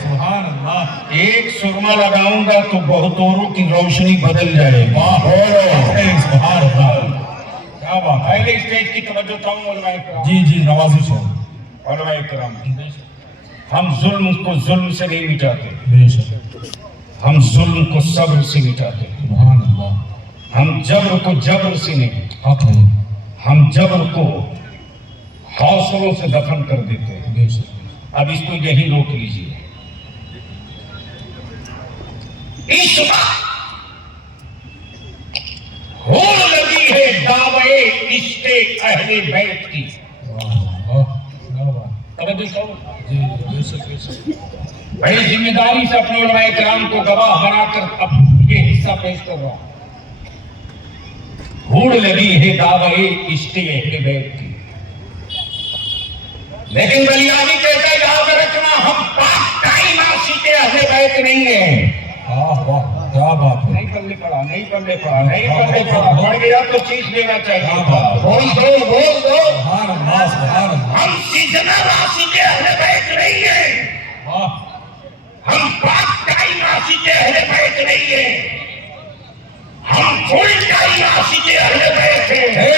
सुभान अल्लाह। एक सुरमा लगाऊंगा तो बहुत औरों की रोशनी बदल जाए। वाह सुभान अल्लाह, क्या बात है। पहले स्टेज की तवज्जो चाहूं उलमाए किराम। जी जी, नवाजिश है। उलमाए किराम, हम जुल्म को जुल्म से नहीं मिटाते, बेशक। हम जुल्म को सब्र से मिटाते। सुभान अल्लाह। हम जबर को जबर से नहीं, हक है। हम जबर को हौसलों से दफन कर देते हैं। बेशक। अब इसको यही रोक लीजिए। इस वक्त होड़ लगी है दावे इश्क़े अहले बैत की। जी बेशक बेशक। बड़ी जिम्मेदारी से अपने उलमाए किराम को गवाह बनाकर अब ये हिस्सा पेश कर रहा हूं। होड़ लगी है दावे इश्क़े अहले बैत की, लेकिन बलियानी कहता है याद रखना, हम पाक टाइम आशिक़े अहले बैत नहीं है। वाह वाह, क्या बात है। नहीं पल्ले पड़ा, नहीं पल्ले पड़ा, नहीं पल्ले पड़ा, बढ़ गया तो चीज लेना चाहिए। बोल दो। सुभान अल्लाह, सुभान अल्लाह। हम सीजना आशिक़े अहले बैत नहीं है, वाह, हम पाक टाइम आशिक़े अहले बैत नहीं है, हम फुल टाइम आशिक़े अहले बैत है।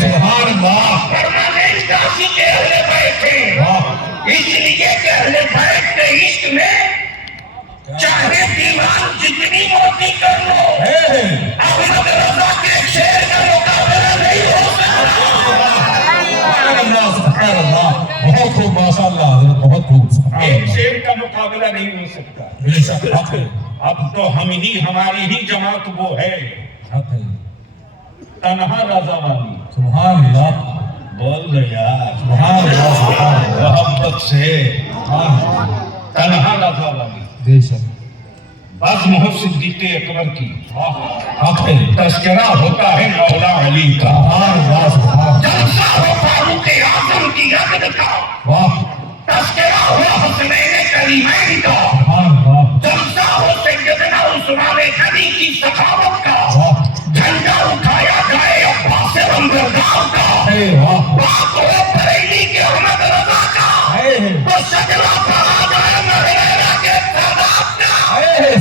सुभान अल्लाह। परमानेंट आशिक़े अहले बैत है। वाह, इसलिए कि अहले बैत के इश्क में चाहे दीवान जितनी मोटी कर लो, अहमद रजा के शेर का मुकाबला नहीं हो सकता। सुभान अल्लाह, बहुत खूब, माशाअल्लाह हज़रत, बहुत खूब। एक शेर का मुकाबला नहीं हो सकता। बेशक, हक है। अब तो हम ही, हमारी ही जमात वो है, हक है। तन्हा रजा वाली। सुभान अल्लाह। बोल दो यार, सुभान अल्लाह, सुभान अल्लाह। मोहब्बत से तन्हा रजा वाली। बेशक। बज़्म हो सिद्दीक़ अकबर की, हक है। तज़किरा होता है मौला अली का, सुभान अल्लाह, सुभान। जलसा हो फारूक आज़म की अक़द का, वाह, तज़किरा हो हुसनैन करीमैन का, सुभान अल्लाह। जलसा हो सैयदना उस्मान गनी की सखावत का, वाह, झंडा उठाया जाए अब्बास रमज़ान का, वाह, बात हो बरेली के अहमद रजा का, तो शजरा पढ़ा जाए महरेरा के सादात का।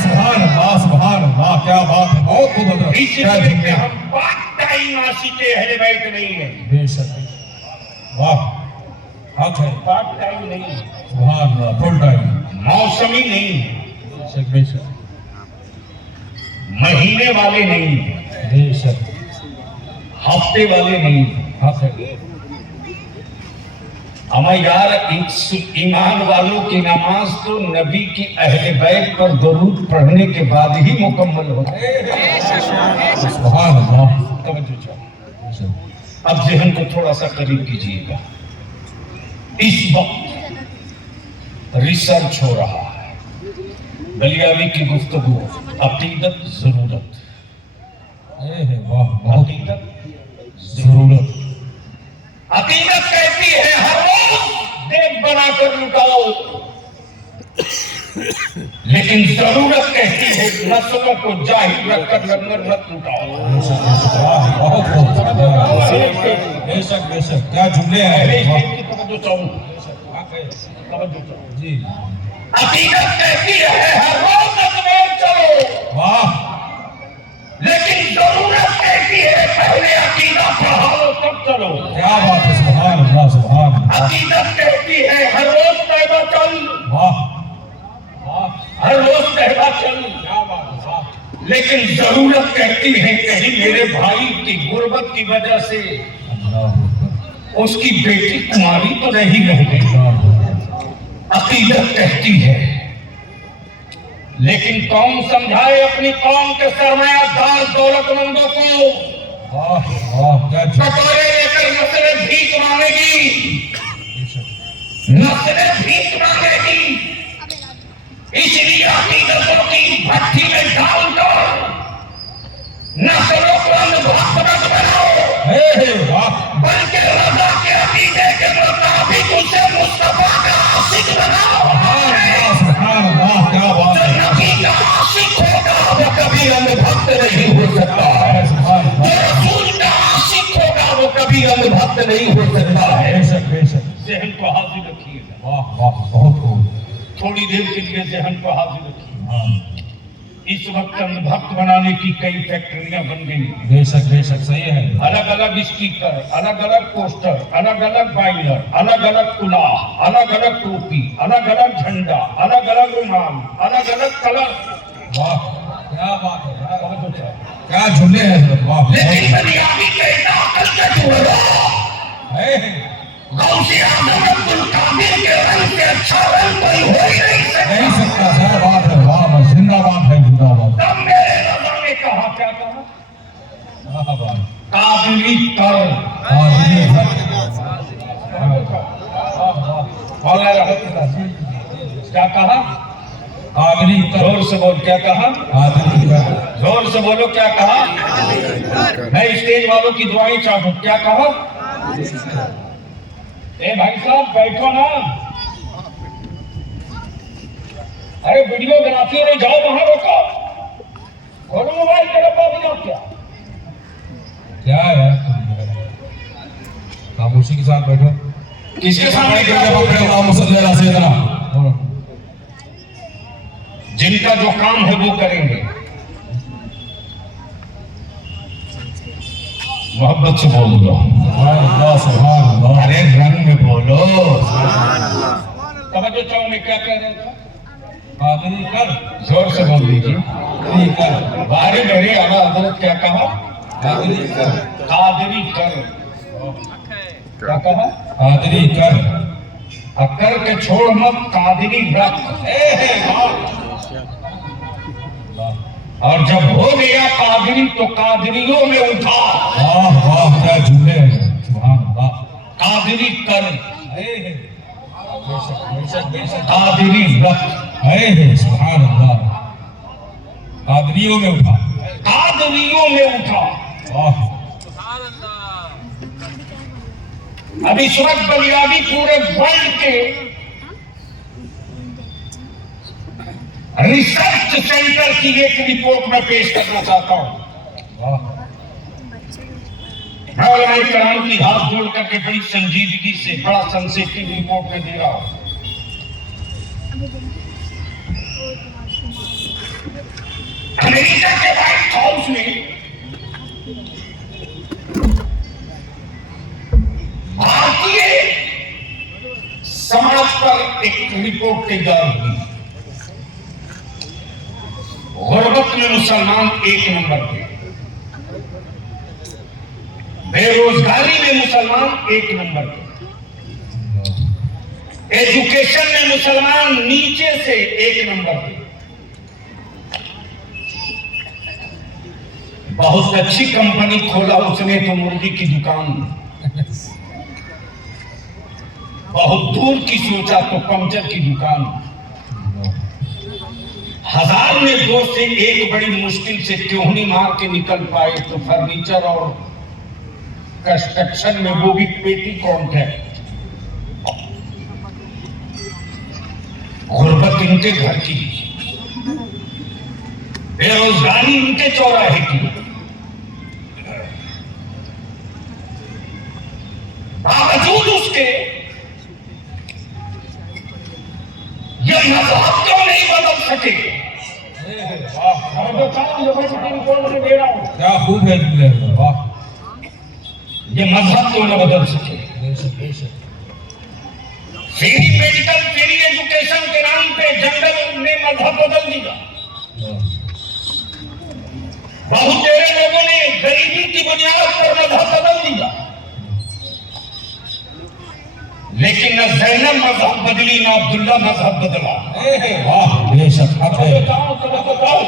सुभान अल्लाह, सुभान अल्लाह, क्या बात है। बहुत खूब हज़रत, क्या इसलिए कि जुमले। हम पाक टाइम आशिक़े अहले बैत नहीं है, बेशक। वाह, हक है। पाक टाइम नहीं है, सुभान अल्लाह, फुल टाइम। मौसमी नहीं है, बेशक बेशक। महीने वाले नहीं है, बेशक, हफ्ते वाले नहीं है। हक है। हमें यार ईमान वालों की नमाज तो नबी की अहले बैत पर दरूद पढ़ने के बाद ही मुकम्मल होती है। सुभान अल्लाह। तवज्जो चाहो। अब ज़हन को थोड़ा सा करीब कीजिएगा। इस वक्त रिसर्च हो रहा है, बलियावी की गुफ्तगू, अकीदत जरूरत। वाह, अकीदत जरूरत। अकीदत कहती है हर रोज देख बनाकर लुटाओ, लेकिन जरूरत कहती है नस्लों को जाहिर रखकर लंगर मत लुटाओ। बहुत खूब। बेशक बेशक, क्या जुमले हैं। तवज्जो चाहो। जी, अकीदत कहती है हर रोज अजमेर चलो, वाह, लेकिन जरूरत कहती है पहले अकीदा पढ़ाओ तब चलो। क्या बात है। सुभान अल्लाह, सुभान अल्लाह। अकीदत कहती है हर रोज तहबा चल, वाह, हर रोज तहबा चल, लेकिन जरूरत कहती है कहीं मेरे भाई की गुर्बत की वजह से उसकी बेटी कुमारी तो नहीं रह गई। अकीदत कहती है, लेकिन कौन समझाए अपनी कौम के सरमायादार दौलतमंदों को, वाह वाह, क्या जुमले। कटोरे लेकर नस्लें भीख मांगेगी, नस्लें भीख मांगेगी, इसलिए अकीदतों की भट्टी में डालकर नस्लों को अनुभव बनाओ। वाह, बल्कि रजा के अकीदे के मुताबिक उसे मुस्तफा का आशिक बनाओ। सुभान अल्लाह, क्या बात है। नबी का आशिक होगा वो कभी अंधभक्त नहीं हो सकता है। जो रसूल का आशिक होगा वो कभी अंधभक्त नहीं हो सकता है। बेशक बेशक। ज़हन को हाजिर रखिएगा। वाह वाह, बहुत खूब। थोड़ी देर के लिए जहन को हाजिर रखिए। हाँ, इस वक्त अंधभक्त बनाने की कई फैक्ट्रियां बन गई हैं। बेशक सही है। अलग अलग स्टिकर, अलग अलग पोस्टर, अलग अलग बाइनर, अलग अलग कुलाह, अलग अलग टोपी, अलग अलग झंडा, अलग अलग रुमाल, अलग अलग कलर। वाह, क्या बात है यार। बहुत अच्छा। क्या झूले हैं सब, वाह। लेकिन बलियाबी के नाकल के जुड़वा है। गौसे आजम अब्दुल कादिर के रंग से अच्छा रंग कोई हो ही नहीं सकता। नहीं सकता, क्या बात है, वाह वाह, जिंदाबाद है, जिंदाबाद। तब मेरे रजा ने कहा, क्या कहा? वाह वाह। कादिरी कर। हाँ, ये है। मौला रहमतुल्लाह। क्या कहा? आदरी कर। जोर से बोल, क्या कहा? आदरी कर। जोर से बोलो, क्या कहा? मैं स्टेज वालों की दुआएं चाहूं, क्या कहा? ए भाई साहब बैठो ना। अरे वीडियोग्राफी में जाओ, वहां रोको, खोलो मोबाइल का डब्बा भी। आप क्या है? खामोशी के साथ बैठो। किसके सामने जिनका जो काम है वो करेंगे। मोहब्बत से बोल दो। अरे रंग में बोलो। तवज्जो चाहो, मैं क्या कह रहा था? कादरी कर। जोर से बोल दीजिए। कादरी कर। बारे मेरे आला हजरत क्या कहा? कादरी कर। कादरी कर। क्या कहा? कादरी कर। अक्कर के छोड़ मत, कादरी रख। और जब हो गया कादरी तो कादरियों में उठा। वाह वाह, क्या झूले हैं, सुभान अल्लाह। कादरी कर, बेशक बेशक बेशक। कादरी रख। है, सुभान अल्लाह। कादरियों में उठा। कादरियों में उठा। वाह। अब इस वक्त बलियाबी पूरे वर्ल्ड के रिसर्च सेंटर की एक रिपोर्ट में पेश करना चाहता हूं। वाह। मैं उलमाए किराम की हाथ जोड़ करके बड़ी संजीदगी से बड़ा सेंसिटिव रिपोर्ट में दे रहा हूं। अमेरिका के व्हाइट हाउस में भारतीय समाज पर एक रिपोर्ट तैयार हुई। गुर्बत में मुसलमान एक नंबर पे, बेरोजगारी में मुसलमान एक नंबर पे, एजुकेशन में मुसलमान नीचे से एक नंबर पे। बहुत अच्छी कंपनी खोला उसने तो मुर्गी की दुकान। बहुत दूर की सोचा तो पंचर की दुकान। 1000 में 2 से 1 बड़ी मुश्किल से क्यों नहीं मार के निकल पाए तो फर्नीचर और कंस्ट्रक्शन में वो भी पेटी कॉन्ट्रैक्ट। गुर्बत इनके घर की, बेरोजगारी इनके चौराहे की। बावजूद उसके ये मजहब क्यों नहीं बदल सके? दे रहा हूं, क्या खूब है झूले, वाह। ये मजहब क्यों न बदल सके? बेशक बेशक। फ्री मेडिकल, फ्री एजुकेशन के नाम पे जंगल ने मजहब बदल दिया। बहुत तेरे लोगों ने गरीबी की बुनियाद पर मजहब बदल दिया। लेकिन न ज़ैनब मजहब बदली, न अब्दुल्ला मजहब बदला। वाह, बेशक हक है। बताओ,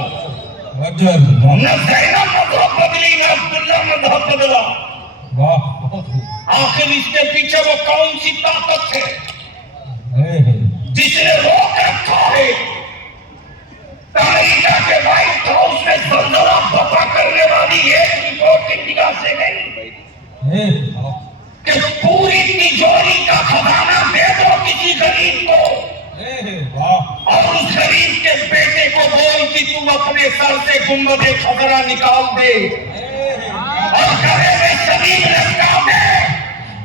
वजह। न ज़ैनब मजहब बदली, न अब्दुल्ला मजहब बदला। वाह, बहुत खूब। आखिर इसके पीछे वो कौन सी ताकत है जिसने रोक रखा है? अमेरिका के व्हाइट हाउस में ज़लज़ला बता करने वाली एक रिपोर्ट इंडिया से नहीं कि पूरी तिजोरी का खजाना दे दो किसी गरीब को, और उस गरीब के बेटे को बोल कि तुम अपने सर से गुंबदे खजरा निकाल दे, और कहे मैं शरीफ लड़का में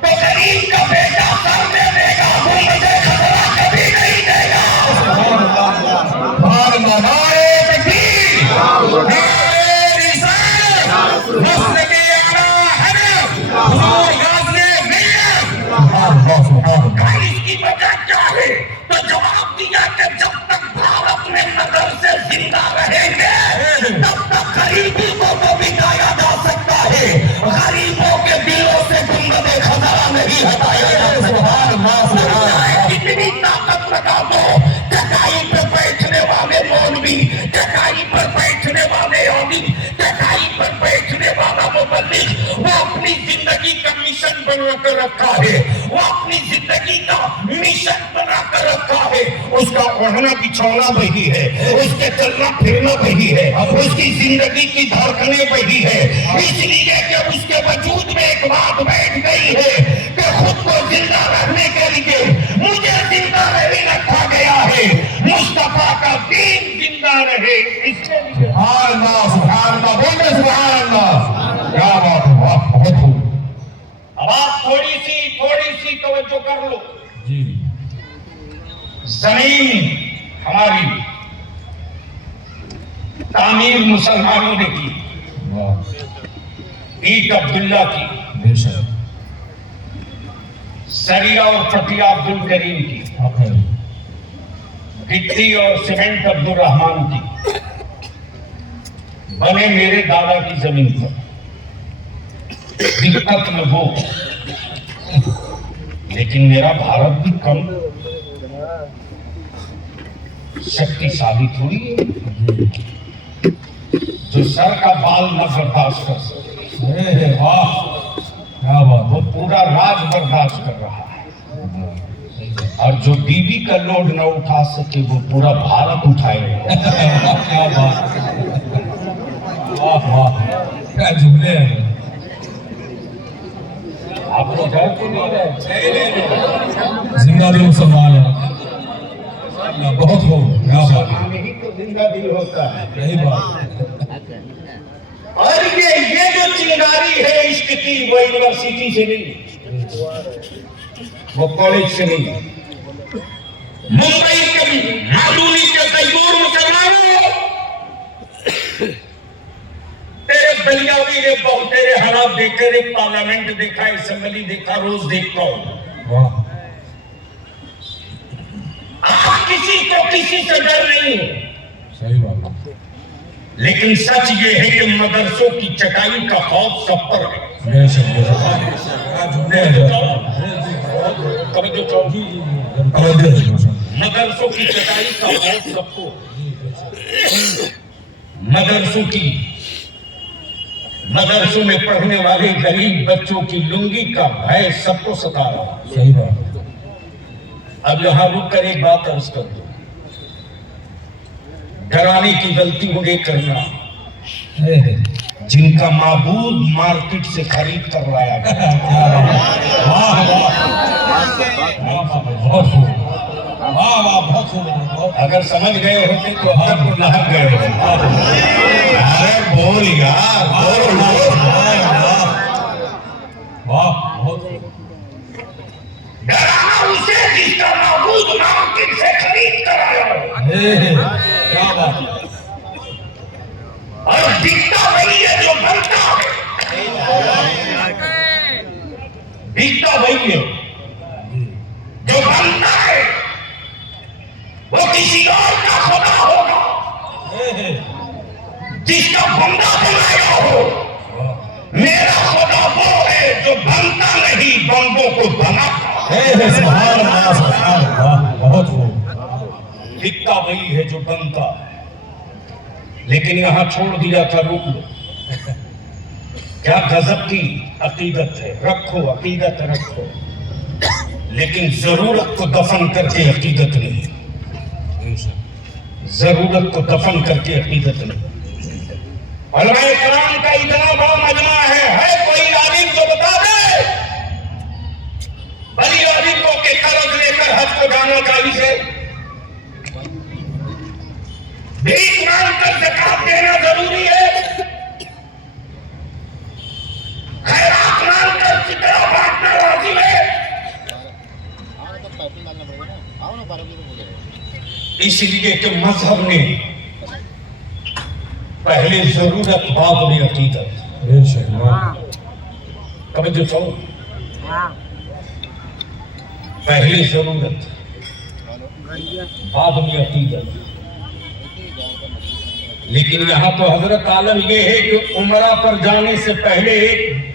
तो गरीब का बेटा सर में देगा, गुंबदे खजरा कभी नहीं देगा। लगा दो। चटाई पर बैठने वाले मौलवी, चटाई पर बैठने वाले आदमी, चटाई पर बैठने वाला मुबल्लिग, वो अपनी जिंदगी का मिशन बनाकर रखा है, वो अपनी जिंदगी का मिशन बनाकर रखा है। उसका ओढ़ना बिछौना वही है, उसके चलना फिरना वही है, उसकी जिंदगी की धड़कनें वही है। इसलिए कि उसके वजूद में एक बात बैठ गई है कि खुद को जिंदा रहने के लिए मुझे जिंदा नहीं रखा गया है, मुस्तफा का दीन जिंदा रहे इसके लिए। सुभान अल्लाह, सुभान अल्लाह, बोले सुभान अल्लाह। क्या बात है, वाह, बहुत खूब। अब आप थोड़ी सी तवज्जो कर लो। जी जमीन हमारी तामीर मुसलमानों ने की, वाह, ईद अब्दुल्ला की, बेशक सरिया और फतिया अब्दुल करीम की, अपने गिट्टी और सीमेंट अब्दुल रहमान की, बने मेरे दादा की जमीन पर। दिक्कत में वो, लेकिन मेरा भारत भी कम शक्तिशाली थोड़ी है जो सर का बाल न बर्दाश्त कर सके। वाह, क्या बात वो पूरा राज बर्दाश्त कर रहा है, और जो बीबी का लोड न उठा सके वो पूरा भारत उठाएगा। है, क्या बात, वाह वाह, क्या जुमले हैं। आप लोग डर क्यों नहीं रहे? जिंदा दिल मुसलमान है, बहुत हो, क्या बात, मुसलमान ही तो जिंदा दिल होता है। यही बात। और ये जो चिंगारी है इश्क की, वो यूनिवर्सिटी से नहीं, वो कॉलेज से नहीं, मुंबई के मालूमी के कईयोर मुसलमानों, तेरे बलियावी ने बहुत तेरे हालात देखे, रे पार्लियामेंट देखा, असेंबली देखा, रोज देखता हूं। वाह, आप किसी को किसी से डर नहीं है, सही बात है। लेकिन सच ये है कि मदरसों की चटाई का खौफ सब पर है। बेशक बेशक, क्या जुमले हैं। तवज्जो चाहो। तवज्जो है, बेशक। मदरसों की चटाई का खौफ सबको, मदरसों में पढ़ने वाले गरीब बच्चों की लुंगी का भय सबको सता रहा है। सही बात है। अब यहां रुक कर एक बात अर्ज कर दो, डराने की गलती उन्हें करना जिनका माबूद मार्केट से खरीद कर लाया गया। वाह वाह, बहुत खूब, वाह वाह, बहुत खूब, बहुत। अगर समझ गए होते तो अब तो लहक गए होते। अरे बोल यार, बोल। वाह, बहुत खूब। डराना उसे जिसका माबूद मार्केट से खरीद कर आया हो, क्या बात है। और दिखता वही है जो बनता है, दिखता वही है जो बनता है, वो किसी और का खुदा होगा जिसका बंदा बनाया हो। मेरा खुदा वो है जो बनता नहीं, बंदों को बनाता। सुभान अल्लाह, सुभान अल्लाह, बहुत खूब। दिखता वही है जो बनता है, लेकिन यहां छोड़ दिया था, रुक लो। क्या गजब की अकीदत है, रखो अकीदत रखो, लेकिन जरूरत को दफन करके अकीदत नहीं, जरूरत को दफन करके अकीदत नहीं। उलमाए किराम का इतना बड़ा मजमा है कोई आलिम जो बता दे बड़ी आलिम को के कर्ज लेकर हज को जाना चाहिए से भीख मांगकर ज़कात देना जरूरी है, खैरात मांगकर सिकरा बांटना वाजिब है। इसलिए कि मजहब ने पहले जरूरत बाद में अकीदत। तवज्जो चाहो, पहले जरूरत बाद में अकीदत। लेकिन यहाँ तो हजरत आलम ये है कि उमरा पर जाने से पहले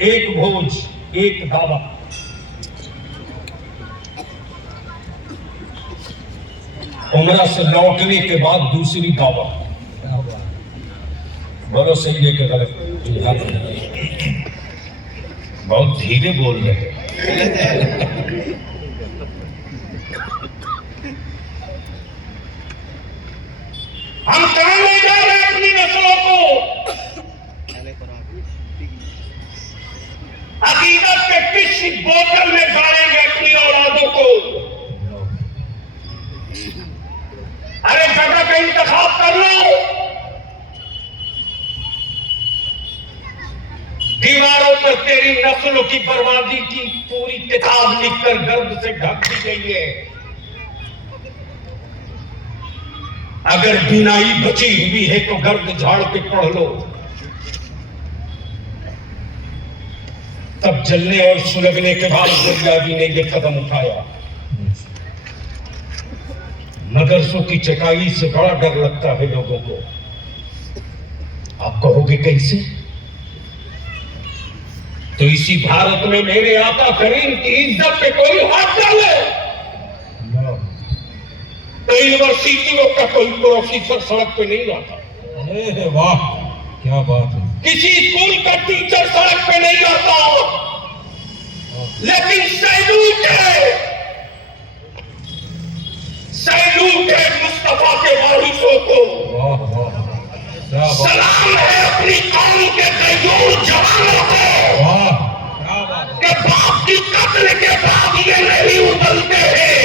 एक भोज, एक दावा। उम्रा से लौटने के बाद दूसरी दावत। बोलो सही है कि गलत? बहुत धीरे बोल रहे हैं। हम कहां ले जा रहे हैं अपनी नस्लों को? अकीदत के किस बोतल में गाड़ेंगे अपनी औलादों को? अरे जगह का इंतखाब कर लो। दीवारों पर तेरी नस्लों की बर्बादी की पूरी किताब लिखकर गर्द से ढक दी गई है। अगर बिनाई बची हुई है तो गर्द झाड़ के पढ़ लो। तब जलने और सुलगने के बाद दरियावी ने यह कदम उठाया। मदरसों की चटाई से बड़ा डर लगता है लोगों को। आप कहोगे कैसे? तो इसी भारत में मेरे आका करीम की इज्जत पे कोई हाथ डाले तो यूनिवर्सिटियों का कोई प्रोफेसर सड़क पे नहीं आता। वाह क्या बात है। किसी स्कूल का टीचर सड़क पे नहीं आता। लेकिन सैल्यूट है मुस्तफा के वारिसों को। वाह वाह सलाम है अपनी कौम के तैयार जवानों को। वाह कि बाप की कत्ल के बाद ये नहीं उबलते हैं,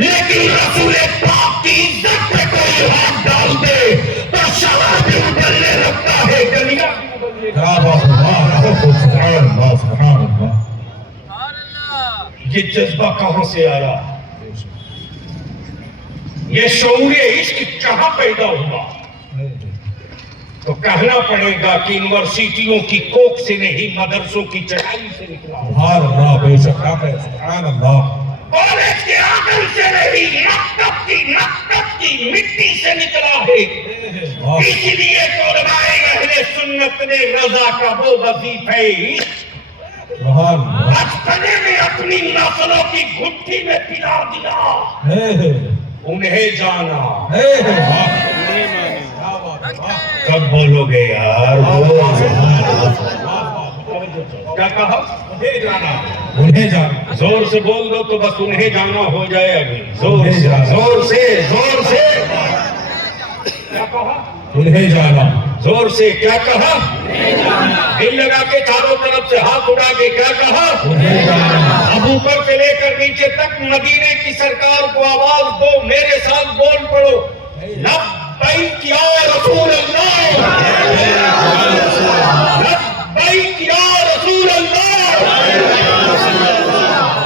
लेकिन रसूल पाक की इज्जत पे कोई हाथ डाल दे तो शहर भी उबलने लगता है, गलियां भी उबलने लगती क्या बात है। सुभान अल्लाह सुभान अल्लाह। ये जज्बा कहां से आया? ये शऊर इश्क कहां पैदा हुआ? तो कहना पड़ेगा कि यूनिवर्सिटियों की कोख से नहीं, मदरसों की चढ़ाई से निकला। सुभान अल्लाह बेशक सुभान अल्लाह। कॉलेज के आंगन से नहीं, मकतब की मिट्टी से निकला है। इसलिए तो उलमाए अहले सुन्नत ने रजा का वो वजीफे बचपने में अपनी नस्लों की घुट्टी में पिला दिया। उन्हें जाना। कब बोलोगे यार? क्या कहा? उन्हें जाना। जोर से बोल दो तो बस उन्हें जाना हो जाए। अभी जोर से क्या कहा? उन्हें जाना। जोर से क्या कहा? दिल लगा के चारों तरफ से हाथ उड़ा के क्या कहा? उन्हें जाना। अब ऊपर से लेकर नीचे तक मदीने की सरकार को आवाज दो, मेरे साथ बोल पड़ो, लब्बैक या रसूल अल्लाह, लब्बैक या रसूल अल्लाह,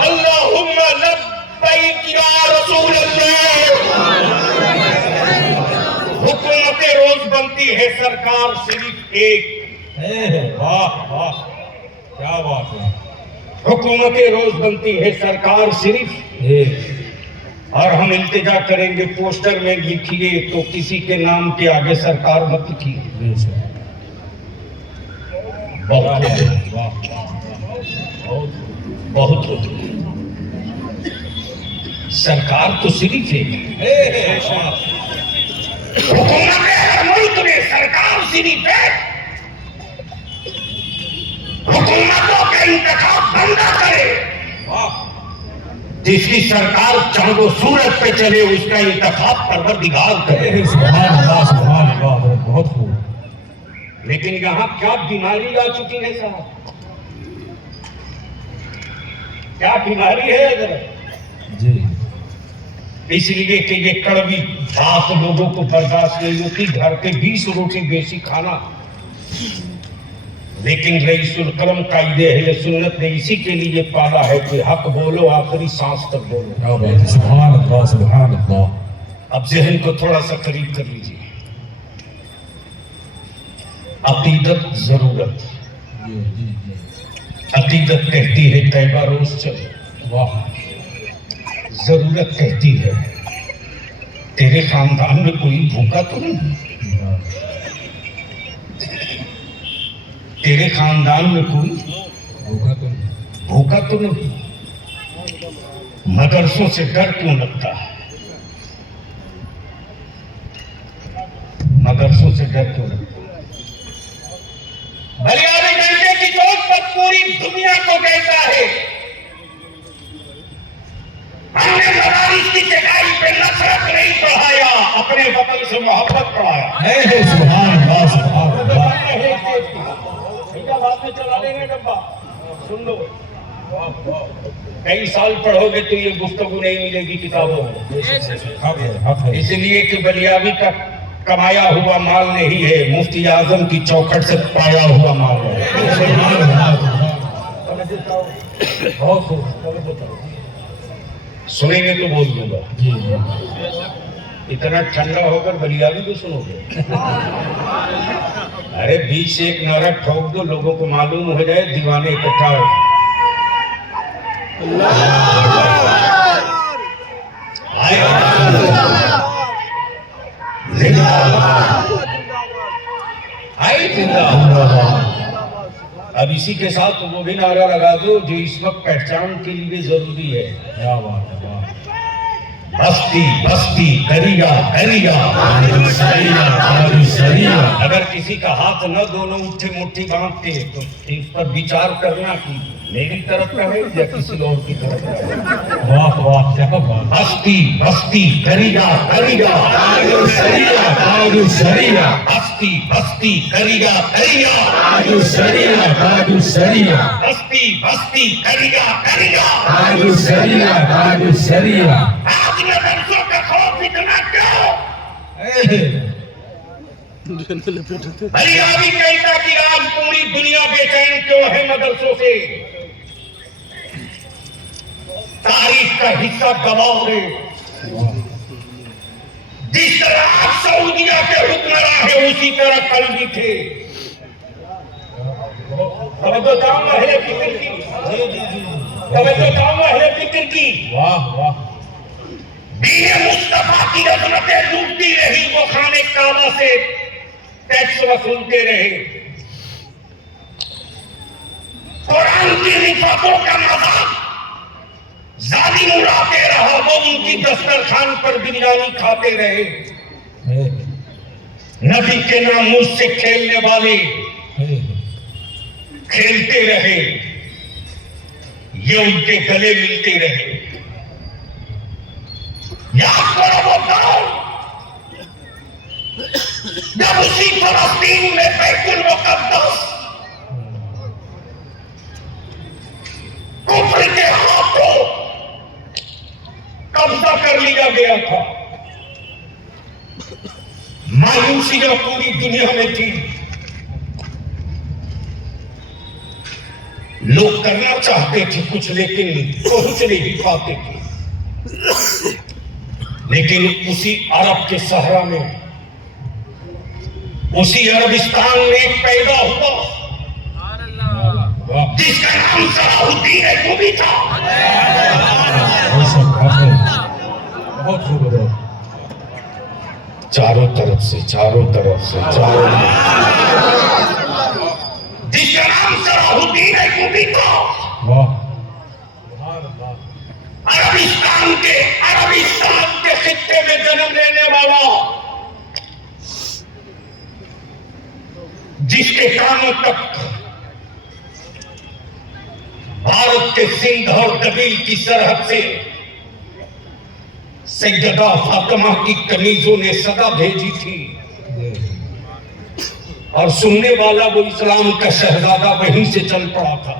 अल्लाहुम्मा लब्बैक या रसूल अल्लाह। हुकूमत रोज बनती है सरकार सिर्फ एक। वाह वाह क्या बात है। हुकूमत रोज बनती है सरकार सिर्फ एक। और हम इल्तिजा करेंगे पोस्टर में लिखिए तो किसी के नाम के आगे सरकार मत लिखिए। बहुत बहुत होती है। सरकार तो सिर्फ एक। हुकूमत हर मुल्क में सरकार सिर्फ एक। हुकूमतों का इंतखाब बंदा करे। जिसकी सरकार चांदो सूरज पे चले उसका इंतखाब परवरदिगार करे। सुभान अल्लाह बहुत खूब। लेकिन यहाँ क्या बीमारी आ चुकी है साहब? क्या बीमारी है अगर? जी इसलिए कि ये कड़वी बात लोगों को बर्दाश्त नहीं होती। घर के 20 रोटी बेसी खाना, लेकिन रईसुल कलम कायदे अहले सुन्नत ने इसी के लिए पाला है कि हक बोलो, आखिरी सांस तक बोलो। क्या बात है। सुभान अल्लाह सुभान अल्लाह। अब जहन को थोड़ा सा करीब कर लीजिए। अकीदत जरूरत। अकीदत कहती है तैबा रोज चलो। वाह। जरूरत कहती है तेरे खानदान में कोई भूखा तो नहीं, तेरे खानदान में कोई भूखा तो नहीं। मदरसों से डर क्यों लगता है? डर क्यों लगता है? बलियावी डंडे की चोट पर पूरी दुनिया को कहता है। हमने मदारिस की चटाई पे नफरत नहीं पढ़ाया, अपने वतन से मोहब्बत पढ़ाया। सुभान अल्लाह, सुभान अल्लाह। बात में चला लेंगे डब्बा, सुन लो। कई साल पढ़ोगे तो ये गुफ्तगू नहीं मिलेगी किताबों में, इसलिए कि बलियावी का कमाया हुआ माल नहीं है, मुफ्ती आजम की चौखट से पाया हुआ माल है। सुनेंगे तो बोल दूंगा। इतना ठंडा होकर बलियावी तो सुनोगे? अरे बीच से एक नारा ठोक दो, लोगों को मालूम हो जाए, दीवाने इकट्ठा हो। अब इसी के साथ वो भी नारा लगा दो जो इस वक्त पहचान के लिए जरूरी है। क्या बात है, बस्ती बस्ती करिया करिया सरिया। अगर किसी का हाथ न दोनों उठे मुट्ठी बांधते तो इस पर विचार करना कि मेरी तरफ का है या किसी और की तरफ का है। वाह वाह, क्या बात। बस्ती बस्ती करिया करिया सरिया सरिया। बस्ती बस्ती करिया करिया सरिया सरिया। बस्ती बस्ती करिया करिया सरिया सरिया। आज मदरसों का खौफ इतना क्यों? बलियावी कहता कि आज पूरी दुनिया बेचैन क्यों है मदरसों से? तारीख का हिस्सा गवाओ है। जिस तरह आप सऊदिया के हुक्मरान है उसी तरह कल भी थे। तवज्जो चाहूंगा अहले फिक्र की, तवज्जो चाहूंगा अहले फिक्र की। वाह वाह। दीन मुस्तफा की अजमतें लूटती रही, वो खाने काबा से टैक्स वसूलते रहे। कुरान की रिफातों का मजाक जालिम उड़ाते रहा, वो उनकी दस्तरखान पर बिरयानी खाते रहे। नबी के नामूस से खेलने वाले खेलते रहे, ये उनके गले मिलते रहे। याद करो वो दौर जब उसी फलस्तीन में बैतुल मुक़द्दस कुफ्र के हाथों कब्जा कर लिया गया था। मायूसियां पूरी दुनिया में थी। लोग करना चाहते थे कुछ, लेकिन पहुंच नहीं पाते थे। लेकिन उसी अरब के सहरा में, उसी अरबिस्तान में पैदा हुआ जिसका नाम सलाहुद्दीन अय्यूबी था। बहुत खूब। चारों तरफ से जिसका नाम सलाहुद्दीन अय्यूबी था। अरबिस्तान के खित्ते में जन्म लेने वाला, जिसके कानों तक भारत के सिंध और दबील की सरहद से सैयदा फातिमा की कनीजों ने सदा भेजी थी, और सुनने वाला वो इस्लाम का शहजादा वहीं से चल पड़ा था।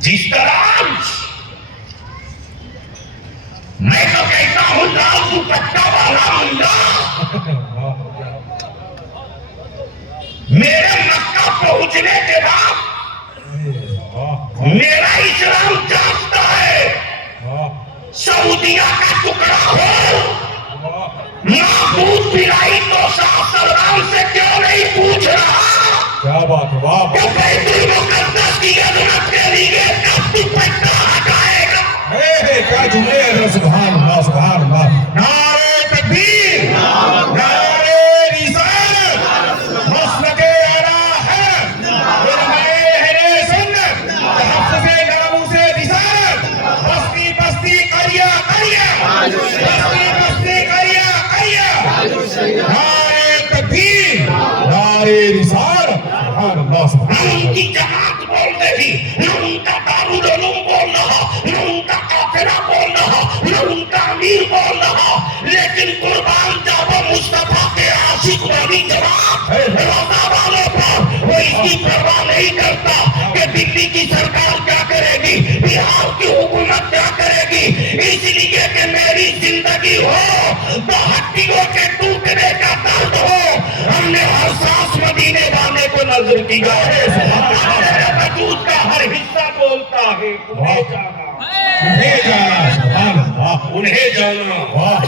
जिस तरह मैं तो कहता हूं लाल दुपट्टा वाला मुंडा मेरे मक्का पहुंचने के बाद मेरा इस्लाम जांचता है। सऊदिया का टुकड़ा हो, महबूब बिलाई तो सलाम से क्यों नहीं पूछ रहा? क्या बात है, वाह। बैतुल मुक़द्दस की अज़मत के लिए कब दुपट्टा हटाएगा? क्या जुमले हैं, सुभान अल्लाह, सुभान अल्लाह। नारे तकबीर, नारे रिसालत, मसलके आला है, उलमाए अहले सुन्नत, तहफ़्फ़ुज़े नामूसे रिसालत, बस्ती बस्ती करिया करिया, बस्ती बस्ती उनकी जमात बोल रही, न उनका दारुल उलूम बोल रहा, न उनका काफिला बोल रहा, न उनका अमीर बोल रहा, लेकिन कुर्बान जावा मुस्तफा के आशिक वाली जमात रोजा वालों पर वो इसकी परवाह नहीं करता कि दिल्ली की सरकार क्या करेगी, बिहार की हुकूमत क्या करेगी। इसलिए कि मेरी जिंदगी हो तो हड्डियों के टूटने का दर्द हो, हमने हर सांस मदीने वाले को नजर किया है। मेरे वजूद का हर हिस्सा बोलता है उन्हें जाना, उन्हें जाना, सुभान अल्लाह, उन्हें जाना। वाह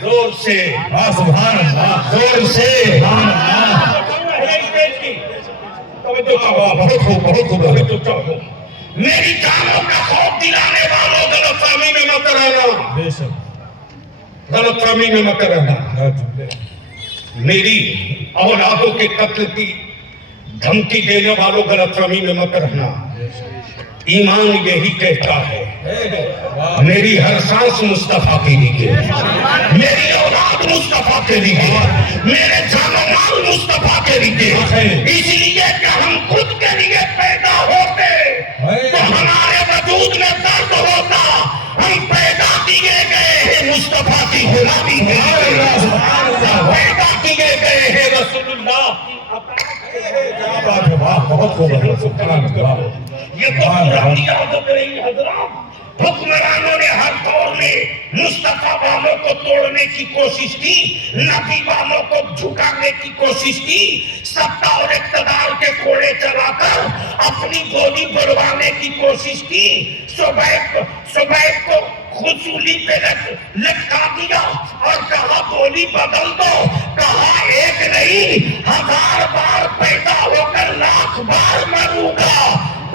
जोर से वाह, सुभान अल्लाह, जोर से सुभान अल्लाह, बहुत खूब, बहुत खूब। मेरी जानों का खौफ दिलाने वालों गलतफहमी में मत रहना, बेशक, गलतफहमी में मत रहना। मेरी औलादों के कत्ल की धमकी देने वालों गलतफहमी में मत रहना। ईमान यही कहता है मेरी हर सांस मुस्तफा के लिए, मेरी औलाद मुस्तफा के लिए, मेरे जानो माल मुस्तफा के लिए। इसलिए कि हम खुद के लिए पैदा होते तो हमारे वजूद में दर्द होता। हम पैदा किए गए हैं मुस्तफा की गुलामी में, पैदा किए गए हैं रसूलुल्लाह की अताअत में। वाह, बहुत खूब, सुभान अल्लाह। ये तो पुरानी आदत रही हजरात। हुक्मरानों ने हर दौर में मुस्तफा वालों को तोड़ने की कोशिश की, नबी वालों को झुकाने की कोशिश की, सत्ता और इक़्तिदार के घोड़े चलाकर अपनी गोली बढ़वाने की कोशिश की। सुबैब को खुसूली पे लटका दिया और कहा गोली बदल दो। कहा एक नहीं 1000 बार पैदा होकर लाख बार मरूंगा,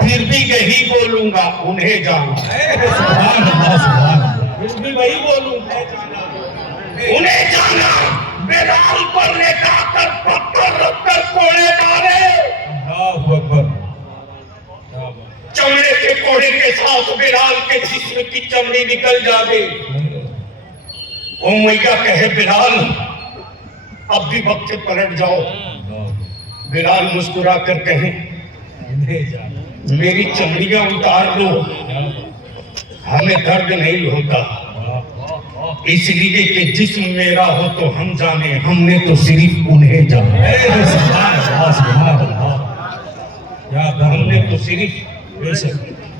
फिर भी यही बोलूंगा उन्हें जाना। सुभान अल्लाह, सुभान अल्लाह, फिर भी वही बोलूंगा उन्हें जाना। बिलाल पर लेटाकर पत्थर रखकर कोड़े मारे, अल्लाहु अकबर। चमड़े के कोड़े के साथ बिलाल के जिस्म की चमड़ी निकल जाए। उमैया कहे बिलाल अब भी वक्त पलट जाओ। बिलाल मुस्कुरा कर कहे मेरी चमड़ियां उतार दो, हमें दर्द नहीं होता, इसलिए कि जिस्म मेरा हो तो हम जाने, हमने तो सिर्फ उन्हें जाना। हमने तो सिर्फ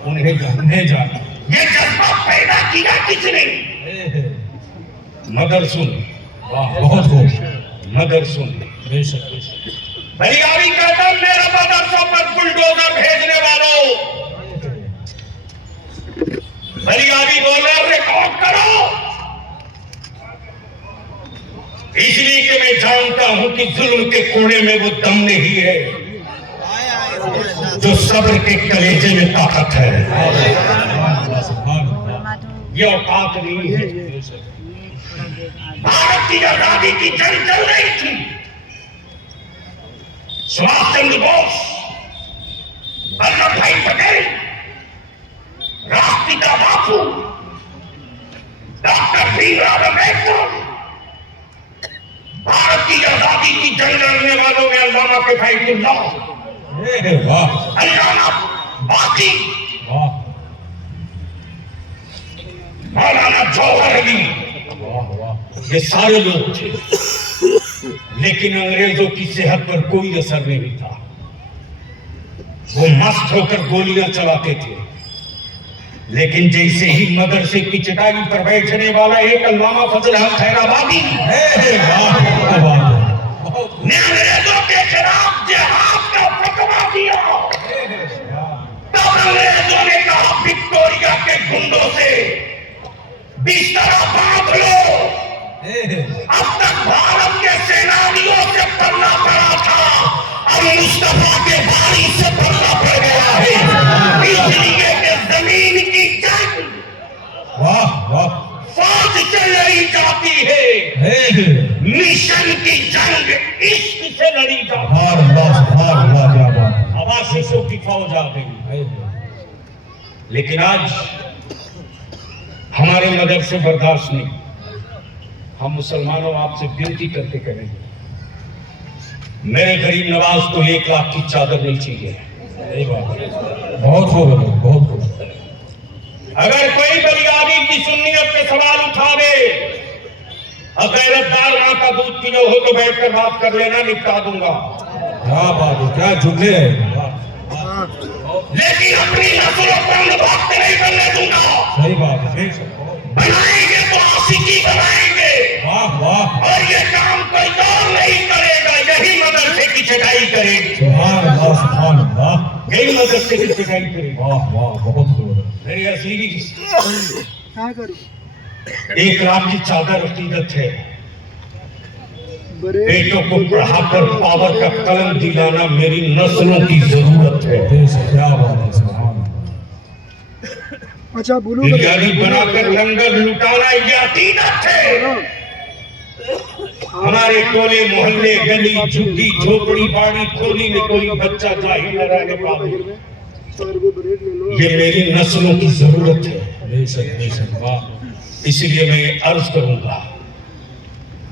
उन्हें जाना। ये जज्बा पैदा किया किसने? मगर सुन, बहुत खूब, मगर सुन, बलियारी कहता मेरा मदरसों पर बुलडोजर भेजने वालों, बलियारी बोला रिकॉर्ड करो, इसलिए कि मैं जानता हूं कि जुल्म के कोने में वो दम नहीं है जो सब्र के कलेजे में ताकत है। ये औकात नहीं है। भारत की आजादी की जंग चल रही थी। सुभाष चंद्र बोस, वल्लभ भाई पटेल, राष्ट्रपिता बापू, डॉक्टर भीमराव अम्बेडकर, भारत की आजादी की जंग लड़ने वालों में अल्लामा किफायतुल्लाह, अल्लामा बाकी, मौलाना जौहर अली, ये सारे लोग थे। लेकिन अंग्रेजों की सेहत पर कोई असर नहीं था। वो मस्त होकर गोलियां चलाते थे। लेकिन जैसे ही मदरसे की चटाई पर बैठने वाला एक अल्लामा फजल हक खैराबादी ने अंग्रेजों के खिलाफ जिहाद का फतवा दिया, तब अंग्रेजों ने कहा विक्टोरिया के गुंडों से बिस्तर बांध लो। अब तक भारत के सेनानियों से पलना पड़ा था, अब मुस्तफा के भाई से पलना पड़ गया है। इसलिए कि जमीन की जंग फौज से लड़ी जाती है, मिशन की जंग इश्क से लड़ी जाती है। अवासिसों की फौज आ गई। लेकिन आज हमारे मदरसे बर्दाश्त नहीं। हम मुसलमानों आपसे विनती करके करेंगे मेरे गरीब नवाज को 1 लाख की चादर नहीं चाहिए। सही बात है। बहुत खूब है, बहुत खूब। अगर कोई बलियाबी की सुन्नियत पे सवाल उठावे, गैरतदार मां का दूध पीना हो तो बैठकर बात कर लेना, निपटा दूंगा। क्या बात है, क्या जुमले है। लेकिन अपनी नस्लों को अनुभक्त नहीं करने दूंगा। सही बात है। बनाएंगे तो आशिकी बनाएंगे। वाह वाह, और ये काम कोई और नहीं करेगा, यही मदरसे की छटाई करेगी। सुभान अल्लाह, सुभान अल्लाह। यही मदरसे की छटाई करेगी। वाह वाह, बहुत खूब है। मेरी असली 1 लाख की चादर अकीदत है। बेटों को पढ़ाकर पावर का कलम दिलाना मेरी नस्लों की जरूरत है। क्या बात है, सुभान अल्लाह। अच्छा बोलो। बिरयानी बनाकर लंगर लुटाना ये अकीदत है। हमारे टोले मोहल्ले गली झुग्गी झोपड़ी बाड़ी खोली में कोई बच्चा जाहिल न रहने पाए, ये मेरी नस्लों की जरूरत है। बेशक बेशक, वाह। इसलिए मैं अर्ज करूंगा,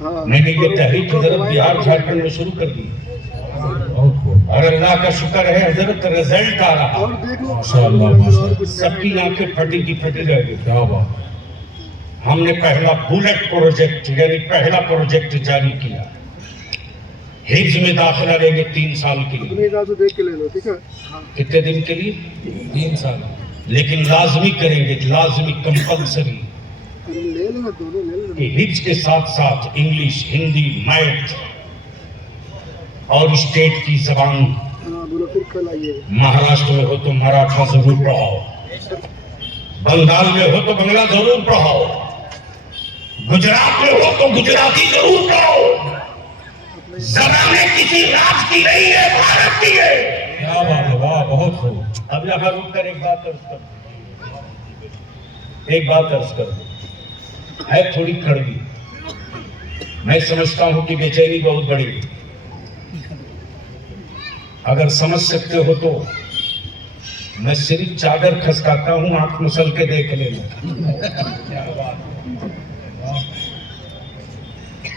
मैंने ये तहरीक हजरत बिहार झारखंड में शुरू कर दी बहुत खूब। और अल्लाह का शुक्र है हजरत रिजल्ट आ रहा। माशाअल्लाह माशाअल्लाह, सबकी आंखें फटी की फटी रह गई। क्या बात है। हमने पहला बुलेट प्रोजेक्ट यानी पहला प्रोजेक्ट जारी किया। हिफ्ज में दाखिला लेंगे 3 साल के लिए। देख के ले लो, ठीक है। कितने दिन के लिए? 3 साल। लेकिन लाजमी करेंगे, लाजमी कंपल्सरी ले लेना, दोनों ले लेना। कि हिफ्ज के साथ साथ इंग्लिश, हिंदी, मैथ और स्टेट की जबान। बोलो फिर कल आइए। महाराष्ट्र में हो तो मराठा जरूर पढ़ाओ, बंगाल में हो तो बंगला जरूर पढ़ाओ, गुजरात में हो तो गुजराती जरूर पढ़ाओ। जबानें किसी राज्य की नहीं है, भारत की है। क्या बात है, वाह, बहुत खूब। अब यहाँ रुककर एक बात अर्ज कर है थोड़ी कड़वी। मैं समझता हूं कि बेचैनी बहुत बड़ी। अगर समझ सकते हो तो मैं सिर्फ चादर खसकाता हूं, आंख मसल के देख लेना।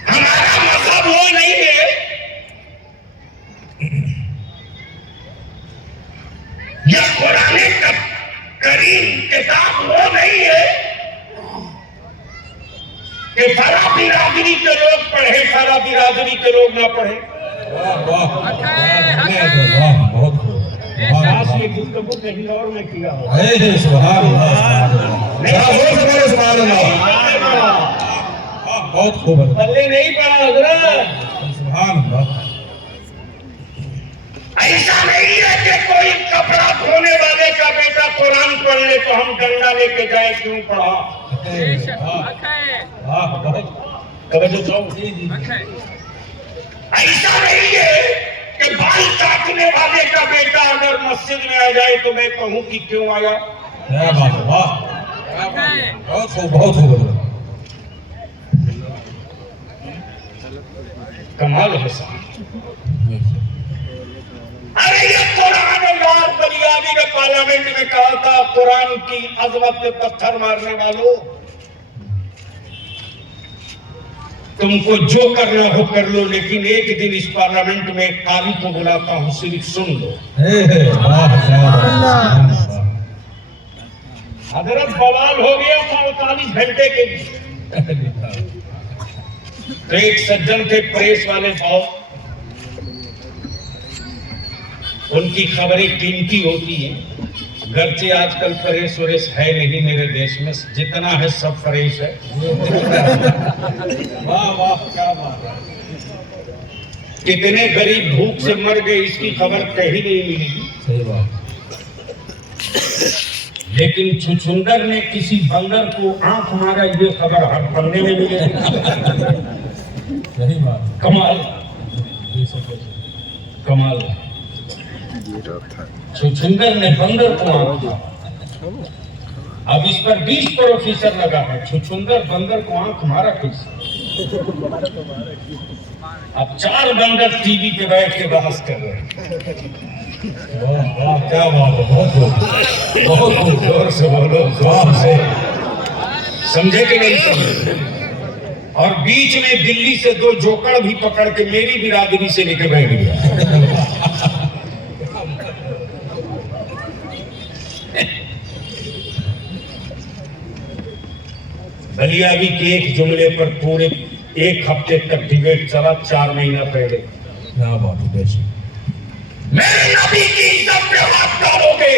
हमारा मजहब वो नहीं है या कुरान करीम किताब वो नहीं है कि सारा बिरादरी के लोग पढ़े, सारा बिरादरी के लोग ना पढ़े। वाह वाह, वाह, बहुत खूब। आज की गुफ्तगू कहीं और में किया हो। सुभान अल्लाह, बहुत खूब है। पल्ले नहीं पड़ा हजरत। सुभान अल्लाह। ऐसा नहीं है कि कोई कपड़ा धोने वाले का बेटा कुरान पढ़ ले तो हम डंडा लेके जाए, क्यों पढ़ा? ऐसा नहीं है कि बाल काटने वाले का बेटा अगर मस्जिद में आ जाए तो मैं कहूं कि क्यों आया। क्या बात है, वाह, बहुत खूब, बहुत खूब। कमाल है साहब। अरे ये कुरान यार, बलियाबी ने पार्लियामेंट में कहा था कुरान की अजमत पे पत्थर मारने वालों, तुमको जो करना हो कर लो, लेकिन एक दिन इस पार्लियामेंट में एक कारी को बुलाता हूं, सिर्फ सुन लो। हजरत बवाल हो गया था 48 घंटे के लिए। तो एक सज्जन थे प्रेस वाले साहब, उनकी खबरें कीमती होती है। गर्चे आजकल परेश वरेश है नहीं मेरे देश में, जितना है सब परेश है। वाह वाह, क्या बात है। कितने गरीब भूख से मर गए इसकी खबर कहीं नहीं मिलेगी। सही बात। लेकिन छुछुंदर ने किसी बंदर को आंख मारा, ये खबर हर पन्ने में मिलेगी। सही बात। कमाल कमाल। छुछुंदर ने बंदर को आंख मारा। अब इस पर 20 प्रोफेसर लगा है, छुछुंदर बंदर को आंख मारा कैसे? अब 4 बंदर टीवी पे बैठ के बहस कर रहे हैं। वाह वाह, क्या बात है, बहुत खूब, बहुत खूब। जोर से बोलो, जोर से। समझे कि नहीं समझे? और बीच में दिल्ली से 2 जोकड़ भी पकड़ के मेरी बिरादरी से लेके बैठ गया। बलियावी के एक जुमले पर पूरे 1 हफ्ते तक डिबेट चला। 4 महीना पहले क्या बात है बेशक। मेरे नबी की इज्जत पे हाथ डालोगे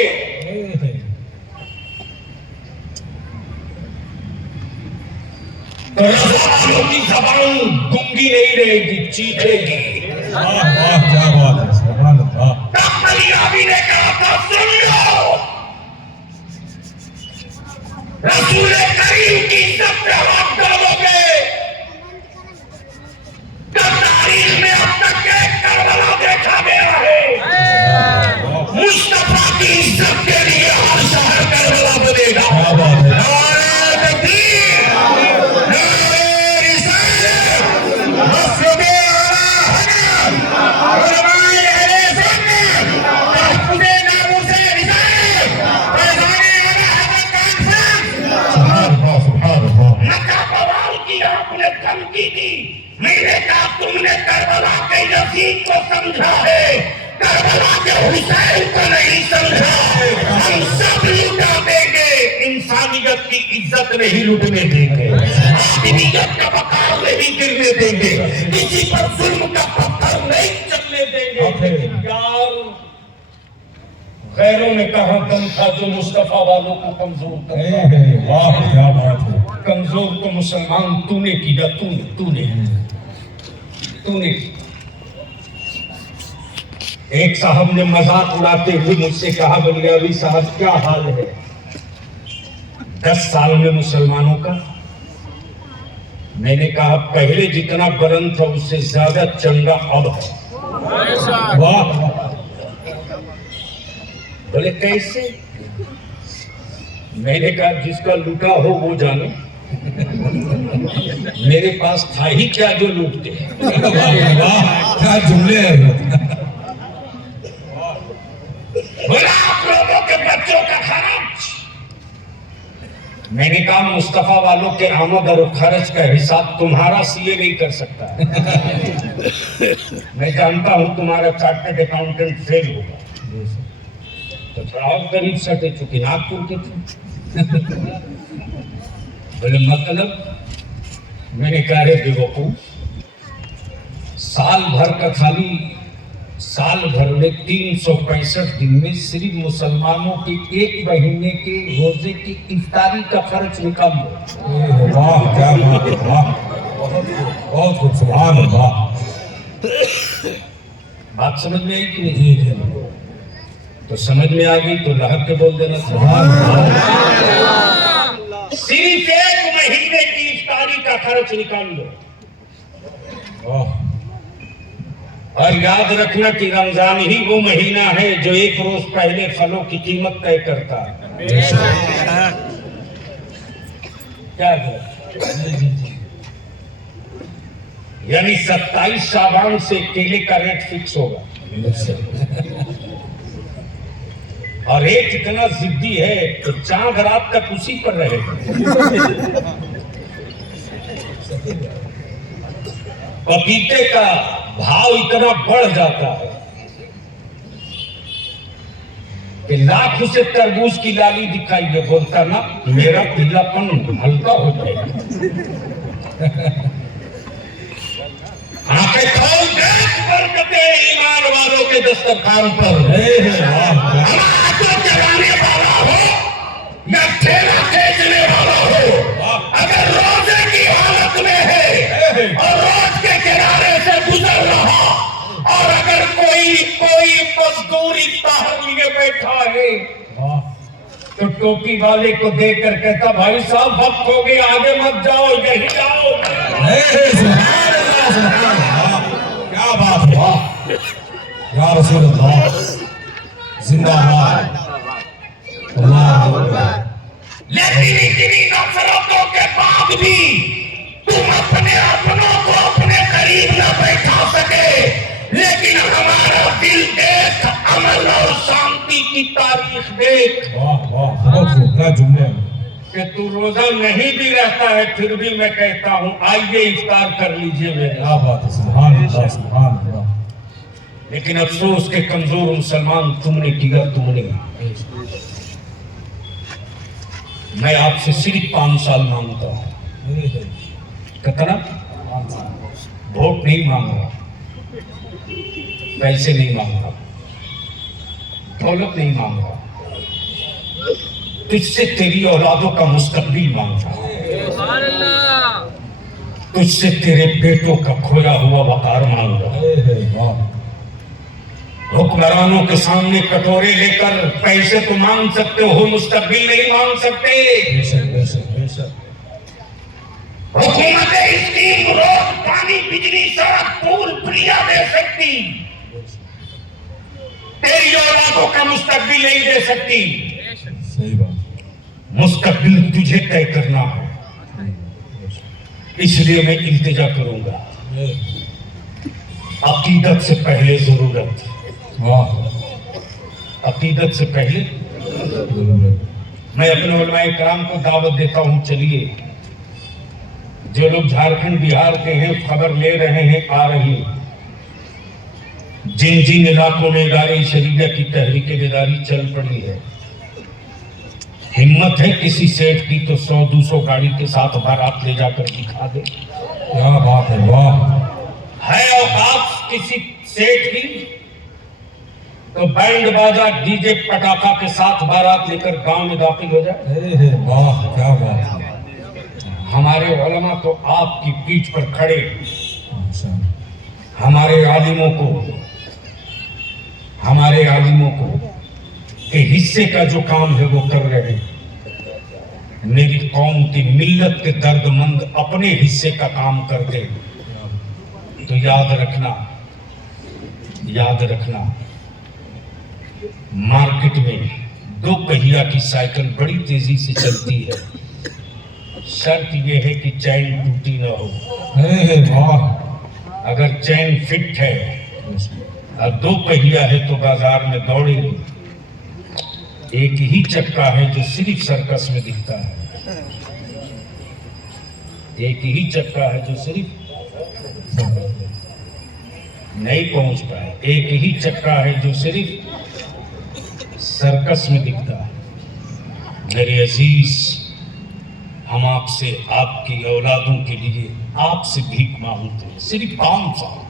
तो रसूलों की जबान गूंगी नहीं रहेगी, चीखेगी। वाह वाह क्या बात है, सुभान अल्लाह। तब बलियावी ने कहा था सुन लो, रसूल करीम की इज्जत पे हाथ डालोगे तो तारीख में अब तक एक करबला देखा गया है। मुस्तफा की इज्जत के लिए हर शहर करबला बनेगा। क्या बात है। नारे तकबीर, नारे रिसालत, मस्जिदे आला हज़रत, उलमाए अहले सुन्नत, तहफ़्फ़ुज़े नामूसे रिसालत, फैज़ाने आला हज़रत कॉन्फ्रेंस। सुभान अल्लाह, सुभान अल्लाह। मक्का बवाल की आपने धमकी दी। मैंने कहा तुमने करबला के यजीद को समझा है, करबला के हुसैन को नहीं समझा। हम सब लुटा देंगे, इंसानियत की इज्जत नहीं लुटने देंगे, आदमियत का वकार नहीं गिरने देंगे, किसी पर जुल्म का पत्थर नहीं चलने देंगे। लेकिन यार गैरों ने कहा दम था जो मुस्तफा वालों को कमजोर करता है। वाह क्या बात है। कमजोर तो मुसलमान तूने किया, तूने एक साहब ने मजाक उड़ाते हुए मुझसे कहा बलियावी साहब क्या हाल है 10 साल में मुसलमानों का। मैंने कहा पहले जितना बरन था उससे ज्यादा चंगा अब है। वाह बोले कैसे? मैंने कहा जिसका लूटा हो वो जाने, मेरे पास था ही क्या जो लूटते हैं। वाह क्या जुमले हैं। बोला आप लोगों के बच्चों का खर्च। मैंने कहा मुस्तफा वालों के आमद और खर्च का हिसाब तुम्हारा सीए नहीं कर सकता। मैं जानता हूं तुम्हारा चार्टर्ड अकाउंटेंट फेल होगा, तो थोड़ा और करीब सटे चुकी नागपुर के थे। बोले मतलब? मैंने कहा रे बेवकूफ, साल भर में 365 दिन में सिर्फ मुसलमानों के 1 महीने के रोजे की इफ्तारी का खर्च निकाल लो। वाह क्या बात है। वाह बहुत खूब, सुभान अल्लाह। बात समझ में आई कि नहीं? तो समझ में आ गई तो लहर के बोल देना सुभान अल्लाह। सिर्फ 1 महीने की इफ्तारी का खर्च निकाल लो। वाह और याद रखना कि रमजान ही वो महीना है जो 1 रोज पहले फलों की कीमत तय करता है। क्या है? यानी 27 शाबान से केले का रेट फिक्स होगा। और रेट इतना जिद्दी है तो चांद रात तक उसी पर रहेगा। पपीते का भाव इतना बढ़ जाता है कि लाख उसे तरबूज की लाली दिखाई दे, बोलता ना मेरा पीलापन हल्का हो जाएगा। आंखें खोल देख बरकतें ईमान वालों के दस्तरखान पर। चलाने वाला हो या ठेला बेचने वाला हो, अगर रोजे की हालत में है और रोज के किनारे से गुजर रहा, और अगर कोई मजदूर इफ्तार लिए बैठा है तो टोपी वाले को देखकर कहता भाई साहब वक्त हो गया, आगे मत जाओ, यही आओ। क्या बात है। वाह या रसूल अल्लाह, जिंदाबाद। लेकिन इतनी नफरतों के बाद भी तुम अपने अपनों को अपने करीब न बैठा सके, लेकिन हमारा दिल देख, अमन और शांति की तारीख देख। वाह वाह बहुत खूब, क्या जुमले हैं। कि तू रोजा नहीं भी रहता है फिर भी मैं कहता हूं आइए इफ्तार कर लीजिए मेरे। क्या बात है, सुभान अल्लाह, सुभान अल्लाह। लेकिन अफसोस के कमजोर मुसलमान तुमने किया, तुमने। मैं आपसे सिर्फ 5 साल मांगता हूं। कितना? वोट नहीं मांग रहा, पैसे नहीं मांग रहा, दौलत नहीं मांग रहा, तुझसे तेरी औलादों का मुस्तकबिल मांग रहा, तुझसे तेरे बेटों का खोया हुआ वकार मांग रहा। हुक्मरानों के सामने कटोरे लेकर पैसे तो मांग सकते हो, मुस्तकबिल नहीं मांग सकते। बेशक बेशक बेशक। हुकूमतें स्कीम, रोड, पानी, बिजली, सड़क, पुल, प्रिया दे सकती, तेरी औलादों का मुस्तकबिल नहीं दे सकती। सही बात। मुस्तकबिल तुझे तय करना है, इसलिए मैं इल्तिजा करूंगा। अकीदत से पहले जरूरत, वाह, अकीदत से पहले मैं अपने उलमाए कराम को दावत देता हूं, चलिए जो लोग झारखंड बिहार के हैं खबर ले रहे हैं, आ रही, जिन जिन इलाकों में इदारे शरीयत की तहरीक बेदारी चल पड़ी है, हिम्मत है किसी सेठ की तो 100-200 गाड़ी के साथ बारात ले जाकर दिखा दे। क्या बात है, वाह। है औकात किसी सेठ की तो बैंड बाजा डीजे पटाखा के साथ बारात लेकर गांव में दाखिल हो जाए। वाह, क्या बात है। हमारे उलमा तो आपकी पीठ पर खड़े, अच्छा। हमारे आलिमों को के हिस्से का जो काम है वो कर रहे हैं। मेरी कौम की मिल्लत के दर्दमंद अपने हिस्से का काम करते, तो याद रखना मार्केट में 2 पहिया की साइकिल बड़ी तेजी से चलती है, शर्त यह है कि चैन टूटी ना हो। वाह। अगर चैन फिट है और 2 पहिया है तो बाजार में दौड़ेगी। एक ही चक्का है जो सिर्फ सर्कस में दिखता है, एक ही चक्का है जो सिर्फ नहीं पहुंच पाए, एक ही चक्का है जो सिर्फ सर्कस में दिखता है। मेरे अजीज, हम आपसे, आपकी औलादों के लिए आपसे भीख मांगते हैं, सिर्फ 5 साल,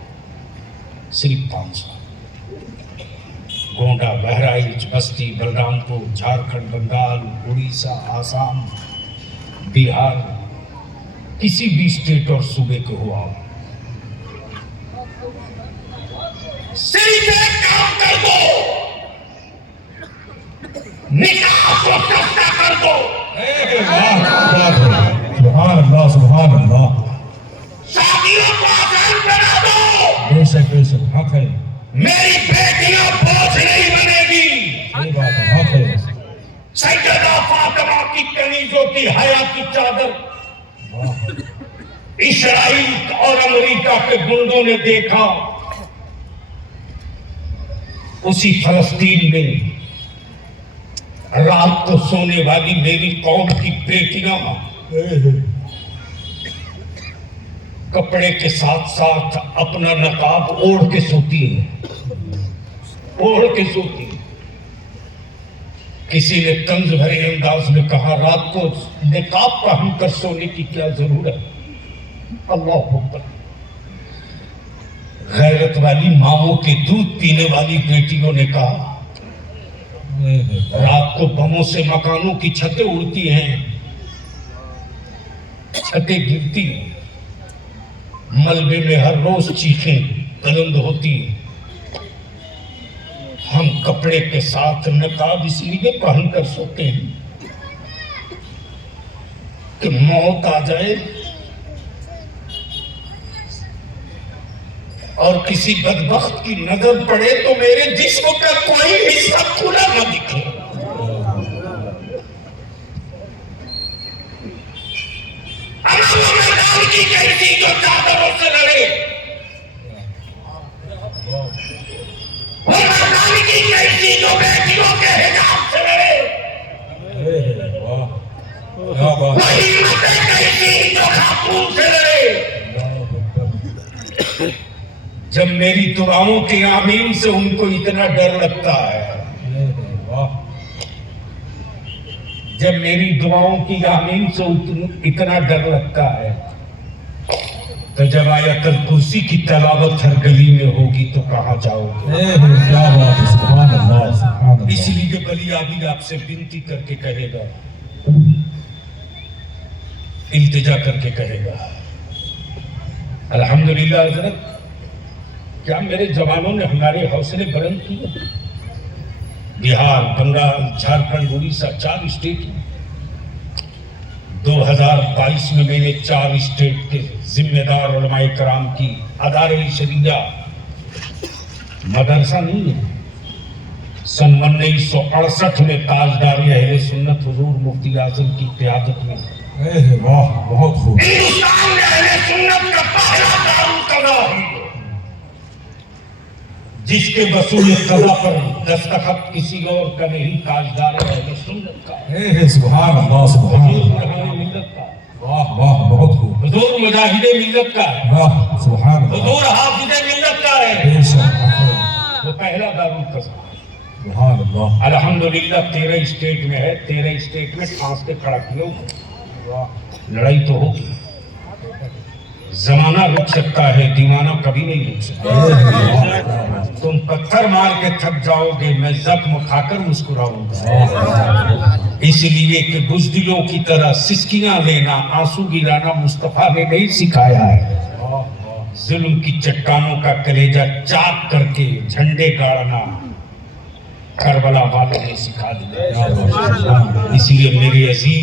सिर्फ 5 साल। गोंडा, बहराइच, बस्ती, बलरामपुर, झारखंड, बंगाल, उड़ीसा, आसाम, बिहार, किसी भी स्टेट और सूबे को हुआ, सिर्फ एक काम कर दो, निकाह को सस्ता कर दो। सुभान अल्लाह, सुभान अल्लाह। शादियों को आसान बना दो। बेशक बेशक, हक है। मेरी बेटियां बोझ नहीं बनेगी। सही बात है, हक है। सैयदा फातिमा की कनीजों की हया की चादर इस्राइल और अमेरिका के गुंडों ने देखा, उसी फलस्तीन में रात को सोने वाली मेरी कौम की बेटियां कपड़े के साथ साथ अपना नकाब ओढ़ के सोती है, ओढ़ के सोती है। किसी ने तंज भरे अंदाज में कहा, रात को नकाब पहनकर सोने की क्या जरूरत। अल्लाह अकबर। गैरत वाली माओं के दूध पीने वाली बेटियों ने कहा, रात को बमों से मकानों की छतें उड़ती हैं, छतें गिरती हैं, मलबे में हर रोज चीखें बुलंद होती हैं। हम कपड़े के साथ नकाब इसलिए पहनकर सोते हैं कि मौत आ जाए और किसी बदबख्त की नजर पड़े तो मेरे जिस्म का कोई हिस्सा खुला न दिखे। मैदान की कैसी जो चादरों से लड़े, वो मैदान की कैसी जो बेटियों के हिजाब से लड़े। जब मेरी दुआओं के आमीन से उनको इतना डर लगता है, जब मेरी दुआओं की आमीन से इतना डर लगता है, तो जब आयतल कुर्सी की तलावत हर गली में होगी तो कहाँ जाओगे? क्या बात है, सुभान अल्लाह, सुभान अल्लाह। इसलिए बलियाबी आपसे विनती करके कहेगा, इल्तिजा करके कहेगा, अल्हम्दुलिल्लाह हज़रत, क्या मेरे जवानों ने हमारे हौसले बुलंद किए? बिहार, बंगाल, झारखंड, उड़ीसा, 4 स्टेट में 2022 में मैंने 4 स्टेट के जिम्मेदार उलमाए कराम की अदारे शरिया, मदरसा नहीं है, सन 1968 में ताजदारी अहले सुन्नत हुजूर मुफ्ती आजम की क़यादत में वाह, बहुत खूब। हिंदुस्तान में अहले सुन्नत का पहला दारुल कज़ा है, जिसके वसूल कज़ा पर दस्तखत किसी और का नहीं, ताजदार अहले सुन्नत का, सुभान अल्लाह, सुभान हुजूर अल्लाह। बुरहान मिल्लत का, वाह वाह, बहुत खूब। हुजूर मुजाहिदे मिल्लत का है, वाह, सुभान अल्लाह। हुजूर हाफिज़े मिल्लत का है। बेशक, वो पहला दारुल कज़ा, सुभान अल्लाह। अल्हम्दुलिल्लाह 13 स्टेट में है, 13 स्टेट में ठांस के खड़ा किया हुआ। लड़ाई तो होगी, जमाना रुक सकता है, दीवाना कभी नहीं रुक सकता। तुम पत्थर मार के थक जाओगे, मैं जख्म खाकर मुस्कुराऊंगा। इसलिए कि बुज़दिलों की तरह सिसकियां लेना, आंसू गिराना मुस्तफा ने नहीं सिखाया है। जुल्म की चट्टानों का कलेजा चाक करके झंडे गाड़ना करबला वालों ने सिखा दिया। इसलिए मेरे अजीज